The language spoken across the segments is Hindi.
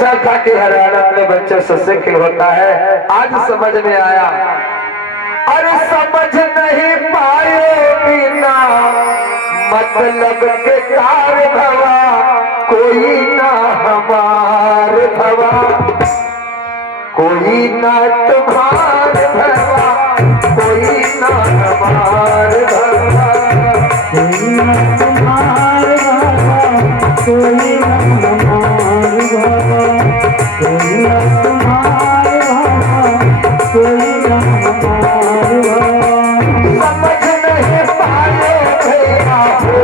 ऐसा था कि हरियाणा अपने बच्चों से सिख होता है। आज समझ में आया। अरे समझ नहीं पायो बिना मतलब के कार भवा, कोई ना हमार भवा, कोई ना तुम्हार भवा, कोई ना हमार भवा, कोई ना तुम्हार भवा, कोई ना हमार भवा, कोई ना तुम्हार भवा, कोई ना हमार भवा। समझ नहीं पाए भैया हो,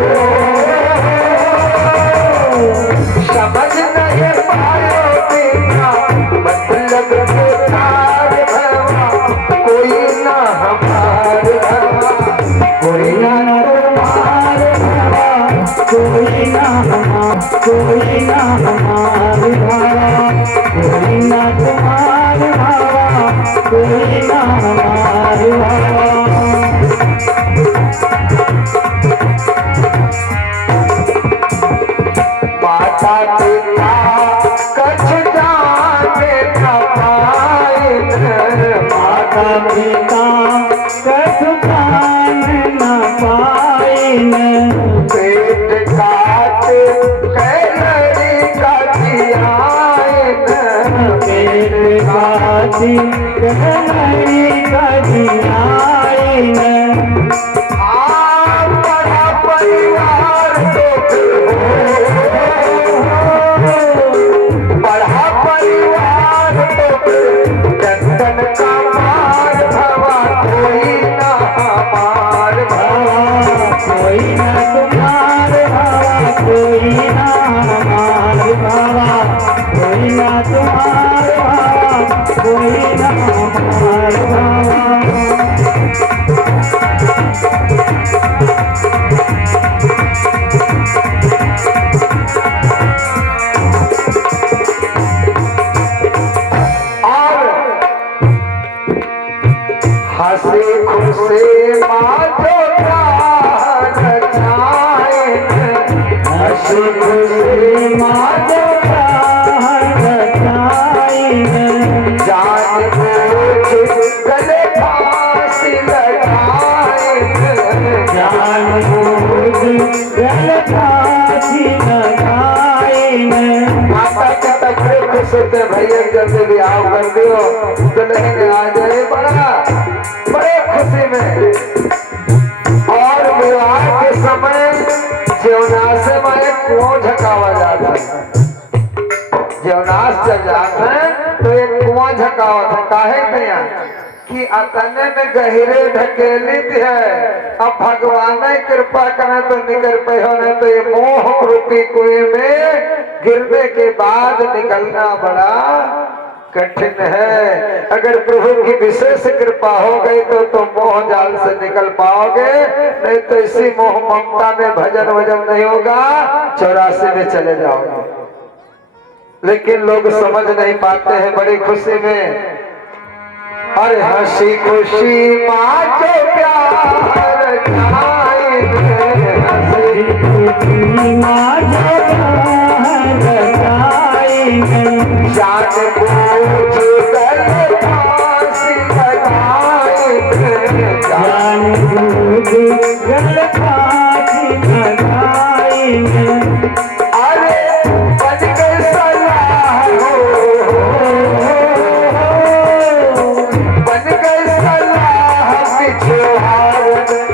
समझ नहीं पाए भैया मतलब के तार भवा, कोई ना हमार भवा, कोई ना तुम्हार भवा, कोई ना हमार, कोई ना हमार भवा, कोई ना तुम्हार भवा, कोई ना हमार भवा। माता पिता कछ जाने न पाए, माता पिता कछ जान न पाइन, पेट काटे कैलरी का जियान, पेट काटी कहलरी का जियाइन। बड़ा परिवार बड़ा परिवार चंदन का मार भवा, कोई ना हमार भवा, कोई ना तुम्हार भवा, कोई ना हमार भवा, कोई ना तुम्हार भवा, कोई ना हमार भवा। हंसी खुशी माँ जो रचाए, हंसी खुशी माँ जो जान बूझ गले फांसी लगाए, जान बूझ गल फांसी लगाइन। माता पिता बड़े खुश होते भैया जल्दी ब्याह कर दियो, दुल्हन आ जाए बड़े खुशी में। और विवाह के समय जीवनाश में कुआं झकावा जाता है। जीवनाश जब जाता है तो एक कुआं झकावा था, काहे कया कि अतने में गहरे ढकेलित है। अब भगवान कृपा करे तो निकल पे होने, तो ये मोह रूपी कुएं में गिरने के बाद निकलना बड़ा कठिन है। अगर प्रभु की विशेष कृपा हो गई तो मोह जाल से निकल पाओगे, नहीं तो इसी मोह ममता में भजन वजन नहीं होगा, 84 में चले जाओगे। लेकिन लोग समझ नहीं पाते हैं बड़ी खुशी में। अरे हंसी खुशी माँ जो प्यार खाए, हंसी खुशी माँ जो प्यार खाए, जान बूझ गले फांसी लगाए, जान बूझ गल फांसी लगाइन। अरे बन गए सलाह हो, बन गए सलाह पिछुहार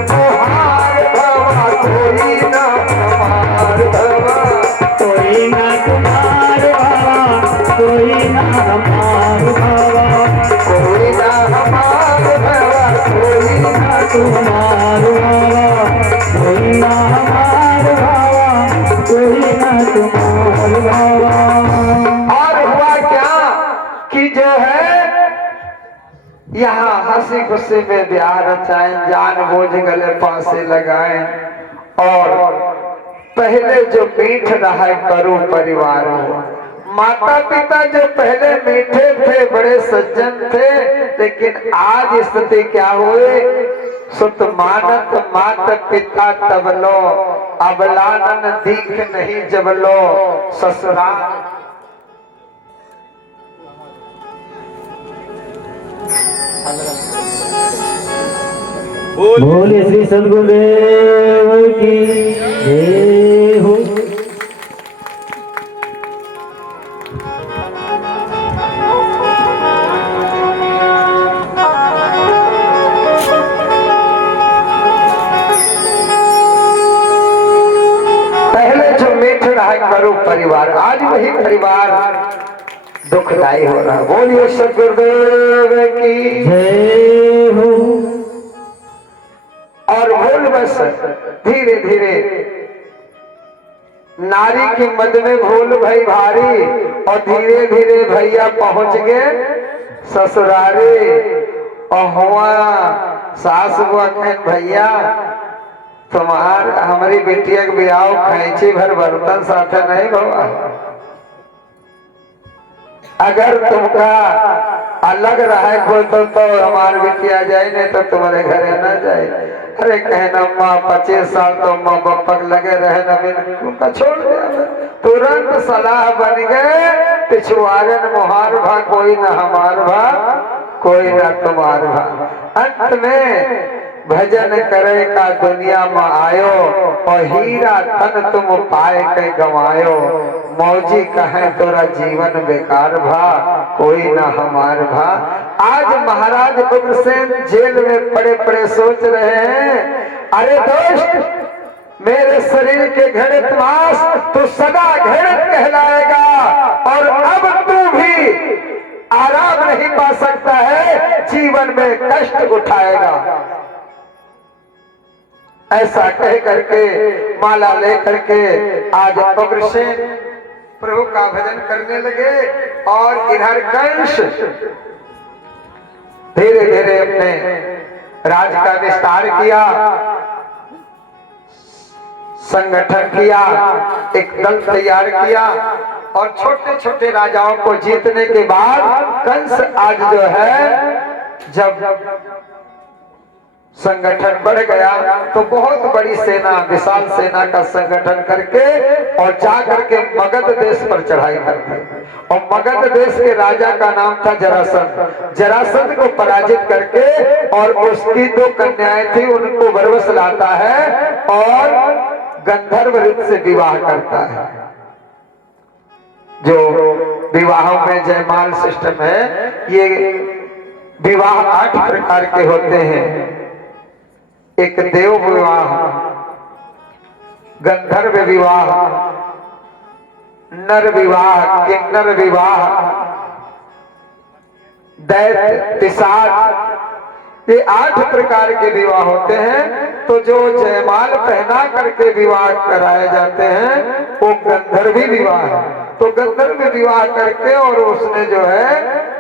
तुहार भवा, कोई ना हमार भवा, कोई ना तुम्हार भवा, कोई ना हमार भवा, कोई ना हमार भवा, कोई ना तुम्हार भवा, कोई ना हमार भवा, कोई ना तुम्हार भवा। और हुआ क्या कि जो है यहाँ हंसी खुशी में ब्याह रचाएं, जान बूझ गले फांसी लगाएं, और पहले जो मीठ रहा करो परिवार हो। माता पिता जो पहले मीठे थे, बड़े सज्जन थे, लेकिन आज स्थिति क्या हुई? सुत मानत मात पिता तबलो, अबलानन दीख नहीं जबलो ससुराल। बोले श्री सद्गुरुदेव की जय हो। पहले जो मीठ रहा करो परिवार, आज वही परिवार दुखदाई हो रहा। बोलिए सद्गुरुदेव की जय हो। और भूल बस धीरे धीरे नारी के मद में भूल भई भारी, और धीरे धीरे भैया पहुंच गए ससुरारी। और हुआ सास हुआ कहन भैया तुम्हार हमारी बेटिया के ब्याह खैची भर बर्तन साथे नहीं हुआ, अगर तुमका अलग रहे कोई तो हमारे बेटिया जाए, नहीं तो तुम्हारे घरे न जाए। अरे कहना माँ 25 साल तो माँ बप्पक लगे रहे न, उनका छोड़ दिया। तुरंत सलाह बन गए पिछुआरन मुहार भा, कोई न हमार भा कोई न तुम्हार भा। अंत में भजन करे का दुनिया में आयो, और हीरा तन तुम पाए के गवायो। मौजी कहे तोरा जीवन बेकार भा, कोई ना हमार भा। आज महाराज उग्रसेन जेल में पड़े पड़े सोच रहे हैं, अरे दोस्त मेरे शरीर के घृणित मांस तो सदा घृणित कहलाएगा, और अब तू भी आराम नहीं पा सकता है, जीवन में कष्ट उठाएगा। ऐसा कह करके माला लेकर के आज उग्रसेन प्रभु का भजन करने लगे। और इधर कंस धीरे धीरे अपने राज का विस्तार किया, संगठन किया, एक दल तैयार किया, और छोटे छोटे राजाओं को जीतने के बाद कंस आज जो है जब संगठन बढ़ गया तो बहुत बड़ी सेना, विशाल सेना का संगठन करके और जा करके मगध देश पर चढ़ाई करते। और मगध देश के राजा का नाम था जरासंध। जरासंध को पराजित करके और उसकी 2 कन्याएं थी उनको वरवश लाता है और गंधर्व ऋत से विवाह करता है। जो विवाहों में जयमाल सिस्टम है, ये विवाह 8 प्रकार के होते हैं। एक देव विवाह, गंधर्व विवाह, नर विवाह, किन्नर विवाह, दैत्य, पिशाच, ये 8 प्रकार के विवाह होते हैं। तो जो जयमाल पहना करके विवाह कराए जाते हैं वो गंधर्वी विवाह है। तो गंधर्व विवाह करके और उसने जो है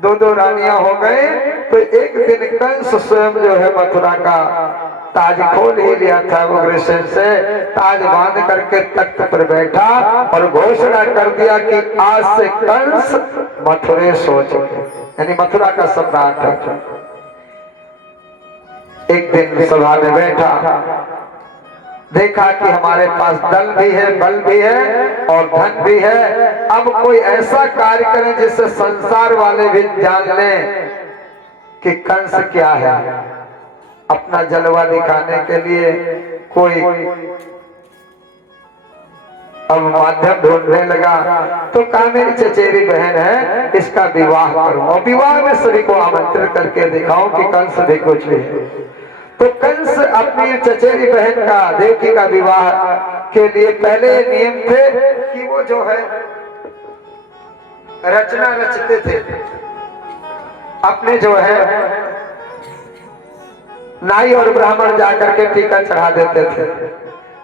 2 रानियां हो गई। तो एक दिन कंस स्वयं जो है मथुरा का ताज खोल ही लिया था उग्रसेन से, ताज बांध करके तख्त पर बैठा और घोषणा कर दिया कि आज से कंस मथुरे सो चुके, यानी मथुरा का सम्राट है। एक दिन सभा में बैठा, देखा कि हमारे पास दल भी है, बल भी है और धन भी है। अब कोई ऐसा कार्य करें जिससे संसार वाले भी जान लें कि कंस क्या है। अपना जलवा दिखाने के लिए कोई अब माध्यम ढूंढने लगा। तो कहा मेरी चचेरी बहन है, इसका विवाह करूं और विवाह में सभी को आमंत्रित करके दिखाऊं कि कंस भी कुछ भी है। तो कंस अपनी चचेरी बहन का, देवकी का विवाह के लिए पहले नियम थे कि वो जो है रचना रचते थे, अपने जो है नाई और ब्राह्मण जाकर के टीका चढ़ा देते थे।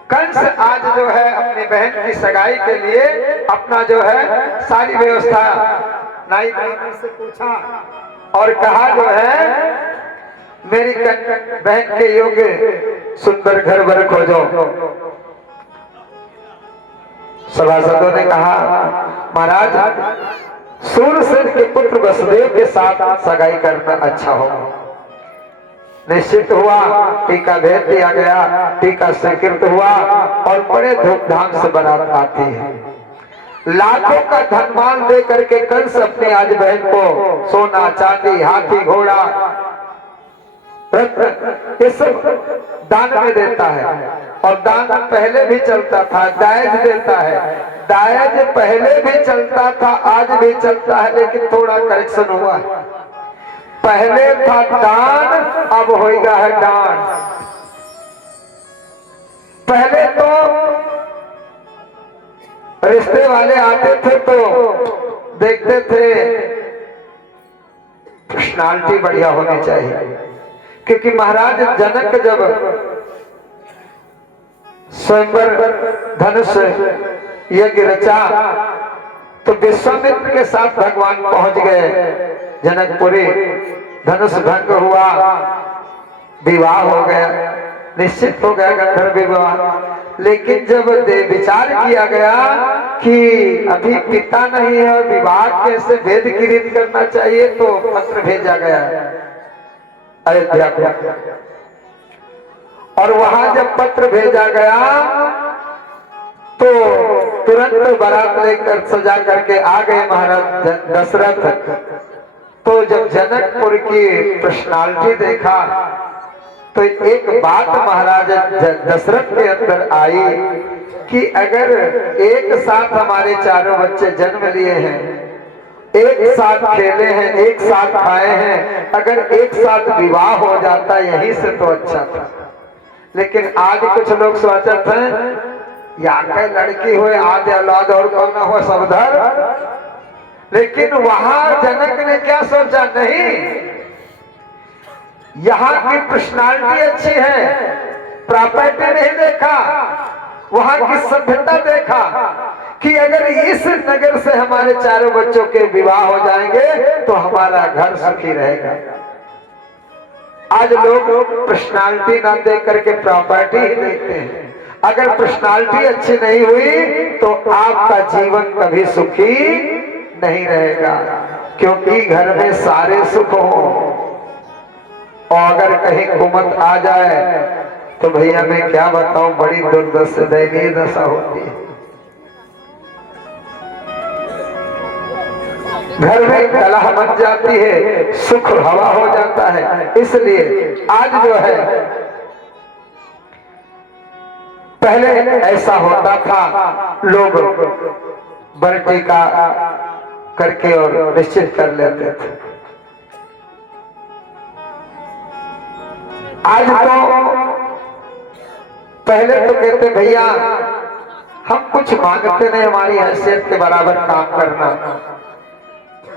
कंस आज जो है अपनी बहन की सगाई के लिए अपना जो है सारी व्यवस्था नाई ब्राह्मण से पूछा और कहा जो है मेरी बहन के योग्य सुंदर घर वर खोजो। सभासदों ने कहा महाराज सूरसेन के पुत्र वसुदेव के साथ सगाई करना अच्छा हो। निश्चित हुआ, टीका भेज दिया गया, टीका स्वीकृत हुआ और बड़े धूमधाम से बारात आती है। लाखों का धनमाल दे करके कंस अपनी आज बहन को सोना चांदी हाथी घोड़ा रत्न ये सब दान में देता है। और दान पहले भी चलता था, दायज देता है, दायज पहले भी चलता था, आज भी चलता है, लेकिन थोड़ा करेक्शन हुआ है। पहले था दान, अब होएगा है दान। पहले तो रिश्ते वाले आते थे तो देखते थे पर्सनालिटी बढ़िया होनी चाहिए, क्योंकि महाराज जनक जब स्वयंवर धनुष यज्ञ रचा तो विश्वामित्र के साथ भगवान पहुंच गए जनकपुरी। धनुष भंग हुआ, विवाह हो गया, निश्चित हो गया गंधर्व विवाह। लेकिन जब विचार किया गया कि अभी पिता नहीं है, विवाह कैसे भेद किरीत करना चाहिए, तो पत्र भेजा गया अयोध्या को। और वहां जब पत्र भेजा गया तो तुरंत बारात लेकर सजा करके आ गए महाराज दशरथ। तो जब जनकपुर की पर्सनालिटी देखा तो एक बात महाराज दशरथ के अंदर आई कि अगर एक साथ हमारे चारों बच्चे जन्म लिए हैं, एक साथ खेले हैं, एक साथ खाए हैं, अगर एक साथ विवाह हो जाता यहीं से तो अच्छा था। लेकिन आज कुछ लोग सोचते हैं या के लड़की हुए आदि औलाद और कौन ना हो सबधर। लेकिन वहां जनक ने क्या सोचा, नहीं, यहाँ की पर्सनालिटी अच्छी है, प्रॉपर्टी नहीं देखा, वहां की सभ्यता देखा कि अगर इस नगर से हमारे चारों बच्चों के विवाह हो जाएंगे तो हमारा घर सुखी रहेगा। आज लोग पर्सनालिटी ना देख करके प्रॉपर्टी ही देखते हैं। अगर पर्सनालिटी अच्छी नहीं हुई तो आपका जीवन कभी सुखी नहीं रहेगा, क्योंकि घर में सारे सुख हो और अगर कहीं कुमत आ जाए तो भैया मैं क्या बताऊं, बड़ी दुर्दशा दयनीय दशा होती है। घर में कलह मच जाती है, सुख हवा हो जाता है। इसलिए आज जो है, पहले ऐसा होता था, लोग बरटी का करके और निश्चित कर लेते थे। आज तो पहले तो कहते भैया हम कुछ मांगते नहीं, हमारी हैसियत के बराबर काम करना,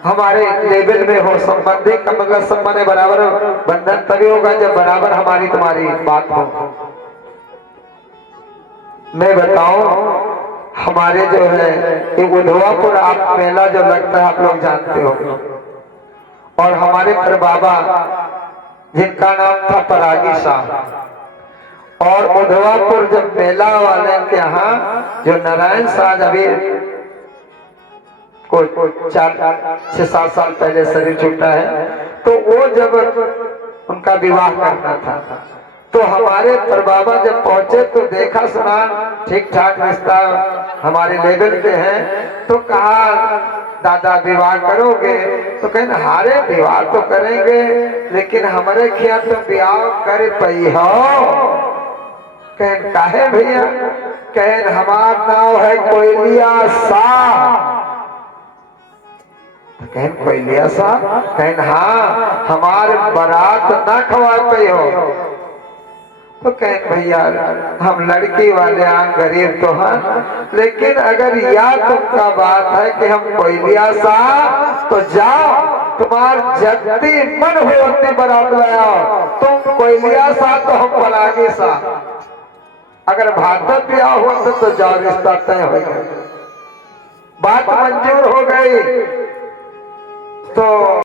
हमारे लेवल में हो, संबंधी का मतलब संबंध बराबर बंधन तभी होगा जब बराबर हमारी तुम्हारी बात हो। मैं बताऊं, हमारे जो है ये उधवापुर आप मेला जो लगता है आप लोग जानते हो, और हमारे पर बाबा जिनका नाम था परागी साहब, और उधवापुर जब मेला वाले के यहाँ जो नारायण साहब अभी को 4-6-7 साल पहले शरीर छूटा है, तो वो जब उनका विवाह करना था तो हमारे परबाबा जब पहुंचे तो देखा सुना ठीक ठाक रिश्ता हमारे लेवल पे है, तो कहा दादा विवाह करोगे? तो कहना हारे विवाह तो करेंगे, लेकिन हमारे ख्याल तो विवाह कर पई हो। कहन काहे भैया? कहन हमार नाम है कोयलिया शाह। कहन कोयलिया शाह? कहन हाँ, हमारे बारात ना खवा पई हो। तो कहन भैया हम लड़की वाले आन गरीब तो हैं, लेकिन अगर या तुमका बात है कि हम कोयलिया शाह, तो जाओ तुम्हार जगती मन हो उतनी बारात लाओ, तुम कोयलिया शाह तो हम परागी शाह। अगर भात ब्याह हुआ तो जाओ, रिश्ता तय हो गया, बात मंजूर हो गई। तो